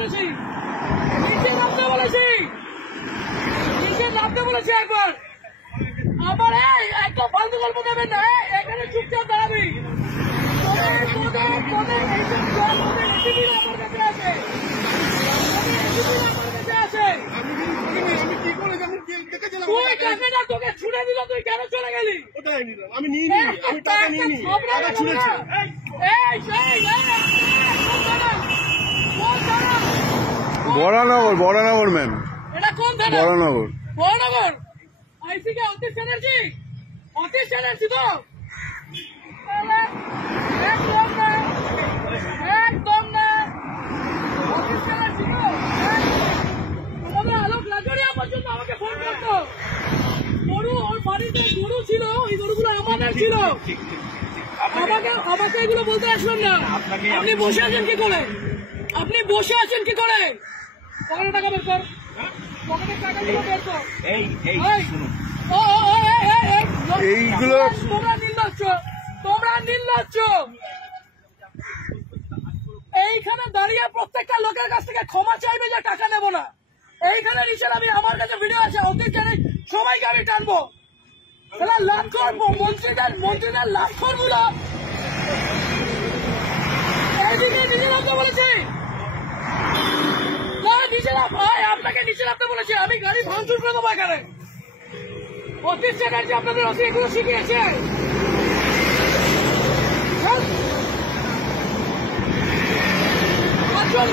বলেছি, নিচে নামতে বলেছি, নিচে নামতে বলেছি একবার। আমার একটা ফালতু গল্প দেবেন না, এখানে চুপচাপ দাঁড়াবি। তোকে ছুড়ে দিল, তুই কেন চলে গেলি? আমি নিয়ে আমি টাকা নিয়ে নি, টাকা ছুড়েছি। বরানগর, বরানগর ম্যাম, এটা কোন থানা? বরানগর। বরানগর আইসি কে অতীশ চ্যানার্জি? অতীশ চ্যানার্জি তো একদম না, অতীশ চ্যানার্জি তো। আমাদের আলোক লাজরিয়া পর্যন্ত আমাকে ফোন করতো। গরু, ওর বাড়িতে গরু ছিল, ওই গরুগুলো আমাদের ছিল। আমাকে এগুলো বলতে আসলাম না। আপনি বসে আছেন কি করে? আপনি বসে আছেন কি করে? পকেটে টাকা বের কর, পকেটের টাকাগুলো বের কর। এইগুলো তোমরা নির্লজ্জ, তোমরা নির্লজ্জ। এইখানে দাঁড়িয়ে প্রত্যেকটা লোকের কাছ থেকে ক্ষমা চাইবে যে টাকা নেবো না। এইখানে নিচের আমি, আমার কাছে ভিডিও আছে, ওদের জানি সবাইকে আমি টানবো। লাভ করবো মন্ত্রীদের লাভ করবো না। এইদিকে নিচে নামতে বলেছি, আপনাকে নিচে নামতে বলেছি। আমি গাড়ি ভাঙচুর করে দেবো এখানে। অতীশ চ্যাটার্জি আপনাদের অতি এগুলো শিখিয়েছে।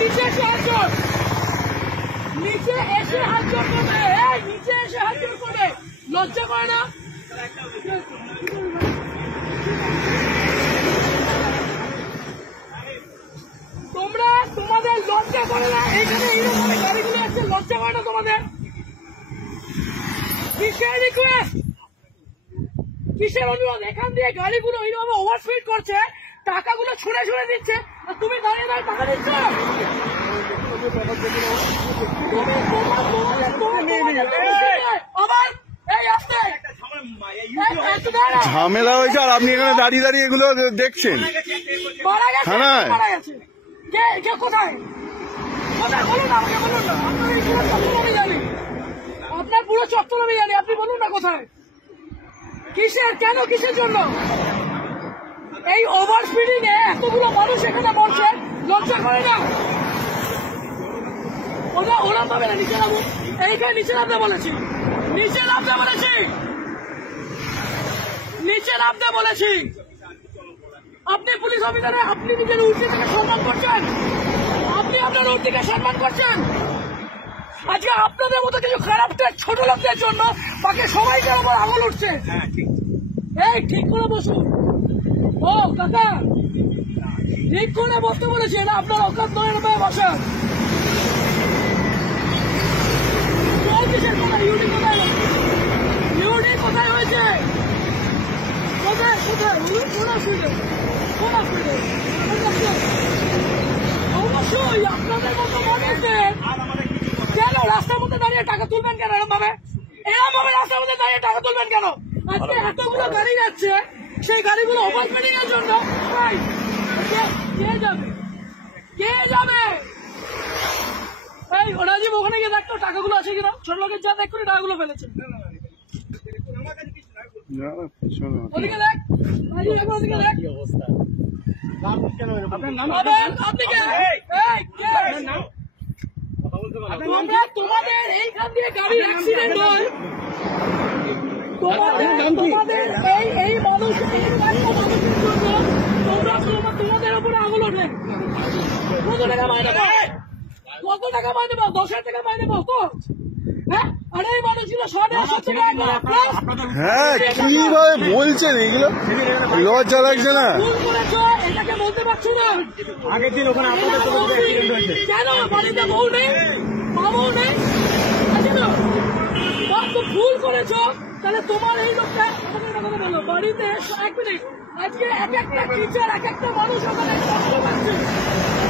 নিচে এসে হাত, নিচে এসে হাত করবে, নিচে এসে হাত করবে, লজ্জা করে না? তোমরা, তোমাদের লজ্জা করে না? এইখানে এইরকম গাড়িগুলো আছে, লজ্জা করে না তোমাদের? কিসের রিকোয়েস্ট, কিসের অনুরোধ? এখান দিয়ে গাড়িগুলো এইভাবে ওভারস্পিড করছে, টাকাগুলো ছুঁড়ে ছুঁড়ে দিচ্ছে, আর তুমি দাঁড়িয়ে দাঁড়িয়ে টাকা দিচ্ছ। ঝামেলা হয়েছে আর আপনি এখানে দাঁড়িয়ে দাঁড়িয়ে এগুলো দেখছেন। থানায় কোথায়? বলুন আমাকে, বলুন না। আপনার পুরো চত্বর আমি জানি, আপনি বলুন না কোথায়, কিসের, কেন, কিসের জন্য? এই ওভার স্পিডিং এ এতগুলো মানুষ এখানে মরছে, লজ্জা করে না? ওরা পাবে না। নিচে নামো, এইখানে নিচে নামতে বলেছি, নিচে নামতে বলেছি, নিচে নামতে বলেছি। আপনি পুলিশ অফিসারে, আপনি নিজের উর্দিকে সম্মান করছেন, আপনি আপনার উর্দিকে সম্মান করছেন। আজকে আপনাদের মতো কিছু খারাপ ছোট লোকদের জন্য বাকি সবাইকে উপর আঙুল উঠছে। এই ঠিক করে বসুন। ও কাকা, ঠিক করে বসতে বলেছি, এটা আপনার অকাত নয়, রূপায় বসেন। ইউডি কোথায়, ইউডি কোথায় হয়েছে? কোথায় কোথায়? কোন অসুবিধা, কোন অসুবিধা? অবশ্যই আপনাদের মতো মানুষদের কেন রাস্তার মধ্যে দাঁড়িয়ে টাকা তুলবেন কেন? এরকম ভাবে, এরকম ভাবে রাস্তার মধ্যে দাঁড়িয়ে টাকা তুলবেন কেন? আজকে এতগুলো গাড়ি যাচ্ছে, সেই গাড়িগুলো ওভারস্পিডিং এর জন্য কে যাবে? কে যাবে? এই রাজীব, ওখানে গিয়ে দেখতো টাকাগুলো আছে কিনা। ছোট লোকের যা দেখ করে টাকাগুলো ফেলেছে। ওদিকে দেখ, ওদিকে দেখ। তোমাদের এইখান দিয়ে গাড়ি অ্যাক্সিডেন্ট হয়, তোমাদের এই মানুষ, তোমাদের উপরে আঙুল ওঠে। কত টাকা মাইনে পাও? কত টাকা মাইনে পাও? 10,000 টাকা মাইনে পাও তো? হ্যাঁ, আর এই মানুষগুলো 150 টাকা। হ্যাঁ, কিভাবে বলছেন এগুলো? লজ্জা লাগছে না? এটাকে বলতে পারছো না? আগের দিন ওখানে আপনাদের কেন বাড়িতে বউ নেই, বাবু নেই? ভুল করেছ, তাহলে তোমার এই লোকটা বলো বাড়িতে। এক মিনিট, আজকে এক একটা টিচার, এক একটা মানুষ ওখানে কষ্ট পাচ্ছে।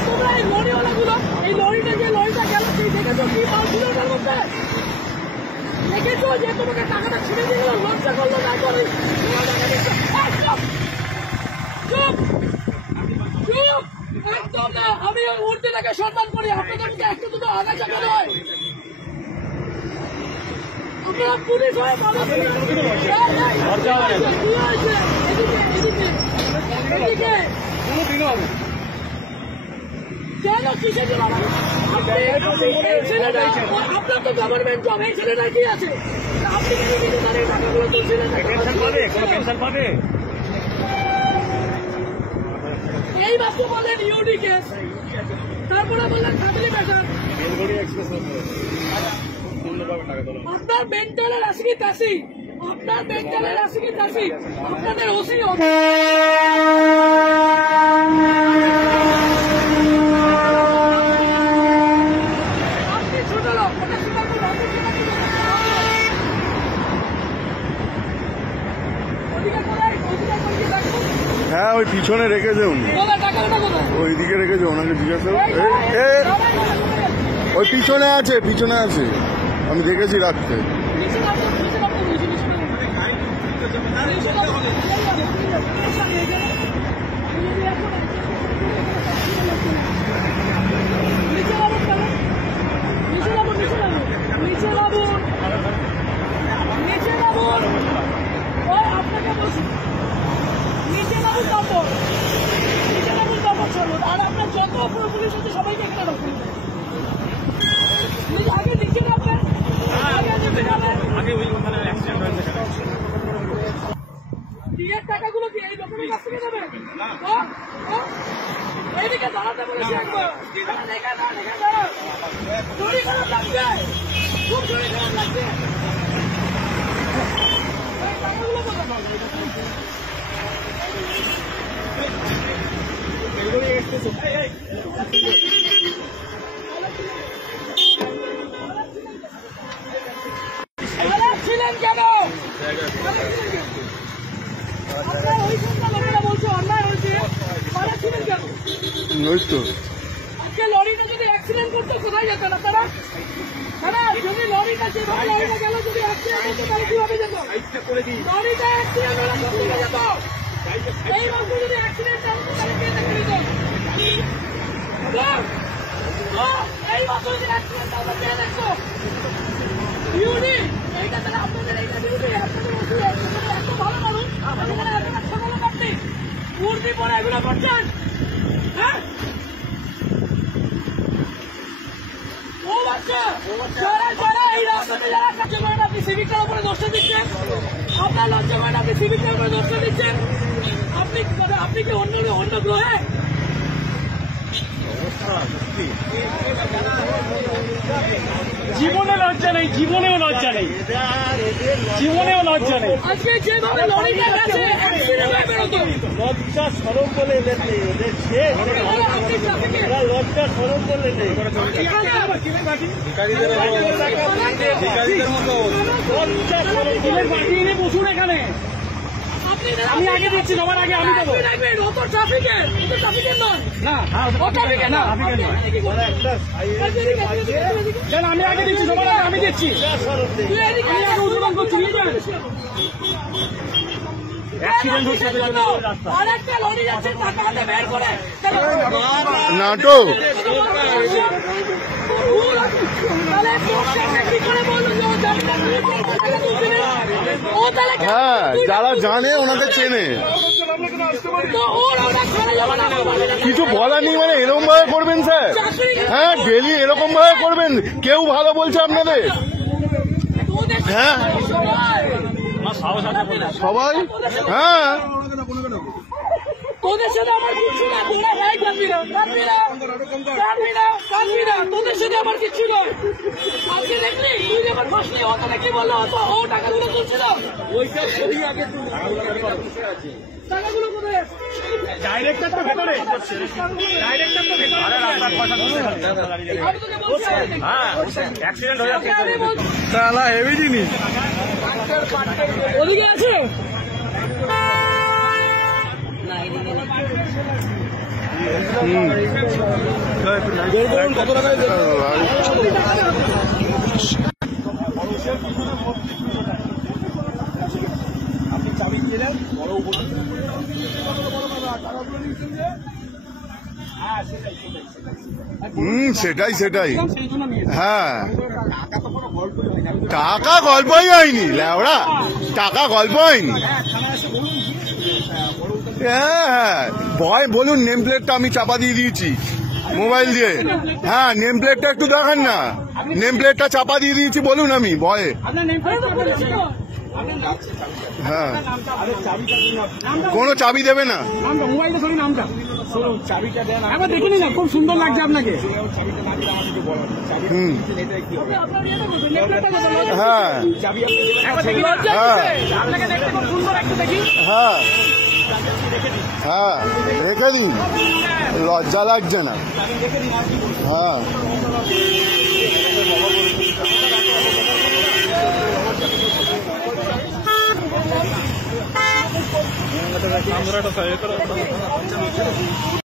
তোমরা এই লরিওয়ালা গুলো, এই লরিটা যে লরিটা গেল, সেই দেখেছো কি মাল ছিল ওটার মধ্যে? দেখেছো যে তোমাকে টাকাটা ছিঁড়ে দিয়ে গেল, লজ্জা করলো না? করি চুপ চুপ চুপ, একদম আমি মূর্তিটাকে সম্মান করি, আপনাদের মধ্যে একটা দুটো আগাছা কেন হয়? আপনারা পুলিশ হয়ে কেন কিসের জন্য আপনার তো গভর্নমেন্ট জব, এই ছেলেটা কি আছে? আপনি টাকাগুলো তুলছিলেন, এই মাত্র বললেন ইউডি কেস, তারপরে বললেন ফ্যামিলি ম্যাটার। আপনার মেন্টালের আসি তাসি, আপনার মেন্টালের আসি তাসি, আপনাদের ওসি আপনি ছোট লোক, হ্যাঁ ওই পিছনে রেখেছে উনি, ওইদিকে রেখেছে, ওনাকে জিজ্ঞাসা ওই পিছনে আছে, পিছনে আছে, আমি দেখেছি রাখতে। আপনাকে বলছি নিচে বাবু তপর, নিচে বাবু তপর চলুন। আর আপনার যত পুলিশ আছে সবাইকে এখানে রাখুন, আগে নিচে রাখবেন, বিয়ের টাকাগুলো কি এই লোকের কাছ থেকে নেবেন? এইদিকে দাঁড়াতে বলেছি একবার, চুরি খারাপ লাগছে, খুব চুরি খারাপ লাগছে। টাকাগুলো ছিলেন কেন? আপনার ওই সন্ধ্যা লোকেরা বলছে অন্যায় হয়েছে, মারা ছিলেন কেন? আজকে লরিটা যদি অ্যাক্সিডেন্ট করতো কোথায় যেতেন আপনারা? যদি লরিটা যেভাবে লরিটা গেল, যদি অ্যাক্সিডেন্ট করতো তাহলে কিভাবে যেত? লরিটা অ্যাক্সিডেন্ট হলে কোথায় যেত? এই মাত্র যদি অ্যাক্সিডেন্ট হতো তাহলে কে দেখে নিত? এই মাত্র যদি অ্যাক্সিডেন্ট হতো কে দেখতো? ডিউটি এইটা তাহলে আপনাদের, এইটা ডিউটি, আপনাদের ওষুধ এত ভালো মানুষ, আপনাদের এতটা ছোট লোক, আপনি মূর্তি পরে এগুলো করছেন? হ্যাঁ ও বাচ্চা, যারা যারা এই রাস্তাতে যারা কাছে করেন, আপনি সিভিকটার উপরে দোষটা দিচ্ছেন, আপনার লজ্জা করেন, আপনি সিভিকটার উপরে দোষটা দিচ্ছেন। আপনি কি অন্য গ্রহে? জীবনে লজ্জা নেই, জীবনেও লজ্জা নেই, জীবনেও লজ্জা নেই। আজকে যেভাবে লরিটা গেছে লজ্জা সরম বলে এদের নেই, ওদের লজ্জা সরম বলে নেই। বসুন এখানে, আমি আগে দিচ্ছি, সবার আগে আমি দেবো। আমি আগে দিচ্ছি, সবার আগে আমি দিচ্ছি। নাটক হ্যাঁ, যারা জানে ওনাকে চেনে, কিছু বলার নেই। মানে এরকম ভাবে করবেন স্যার? হ্যাঁ, ডেলি এরকম ভাবে করবেন? কেউ ভালো বলছে আপনাদের? হ্যাঁ সবাই, হ্যাঁ তোদের সাথে আমার কিছু না, তোরা ভাই কাঁদবি না, কাঁদবি না, কাঁদবি না, কাঁদবি না, তোদের সাথে আমার কিছু নয়। আজকে দেখলি তুই যখন বসলি, ও তোকে কি বললো? ও টাকাগুলো তুলছিল, টাকাগুলো কোথায়? ডাইরেক্টর তো ভেতরে, ডাইরেক্টর তো ভেতরে। আমি তোকে বলছি, হ্যাঁ অ্যাক্সিডেন্ট হয়ে যাচ্ছে, তাহলে হেভি জিনিস ওদিকে আছে। কত টাকা? আপনি চাবি দিলেন, বড় সেটাই সেটাই। সেই জন্য নিয়ে হ্যাঁ, টাকা গল্পই হয়নি ল্যাওড়া, টাকা গল্প হয়নি। হ্যাঁ ভয় বলুন, নেম প্লেটটা আমি চাপা দিয়ে দিয়েছি মোবাইল দিয়ে। হ্যাঁ নেম প্লেটটা একটু দেখান না, নেম প্লেটটা চাপা দিয়ে দিয়েছি বলুন আমি ভয়ে। আপনার নেম হ্যাঁ কোনো চাবি দেবে না। নামটা মোবাইলটা সরি, নামটা একবার দেখে নিন, খুব সুন্দর লাগছে আপনাকে। হুম একবার হ্যাঁ দেখি, আপনাকে দেখতে খুব সুন্দর, একটু দেখি। হ্যাঁ হ্যাঁ রেখে দিন, লজ্জা লাগছে না। হ্যাঁ আমরা